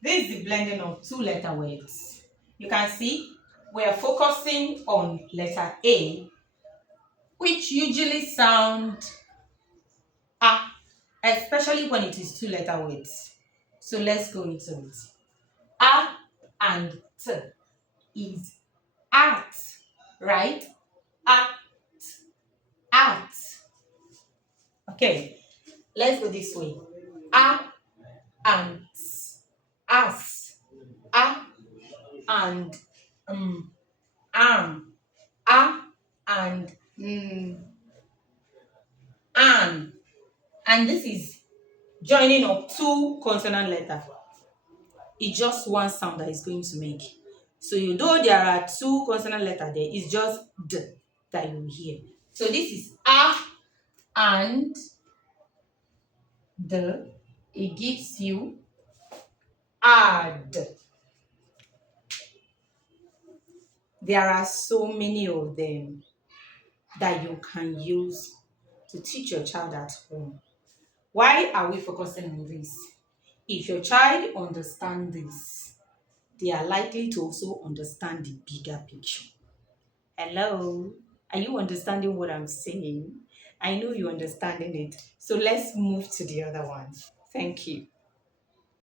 This is the blending of two letter words. You can see we are focusing on letter A, which usually sound A, especially when it is two letter words. So let's go into it. A and T is art, right? Art, art. Okay, let's go this way. A and as, a and am, a and an. And this is joining of two consonant letters. It's just one sound that is going to make. So you know there are two consonant letters there, it's just d that you hear. So this is a and the. It gives you add. There are so many of them that you can use to teach your child at home. Why are we focusing on this? If your child understands this, they are likely to also understand the bigger picture. Hello, are you understanding what I'm saying? I know you're understanding it. So let's move to the other one. Thank you.